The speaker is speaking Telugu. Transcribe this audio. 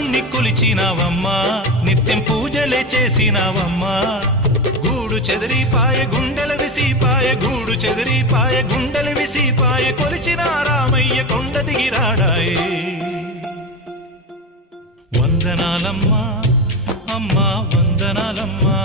రాముణ్ణి కొలిచినావమ్మా నిత్యం పూజలే చేసినావమ్మా గూడు చెదిరిపాయ గుండెల విసిపాయ గూడు చెదిరిపాయ గుండెల విసిపాయ కొలిచిన రామయ్య కొండ దిగిరాడాయే వందనాలమ్మా అమ్మా వందనాలమ్మా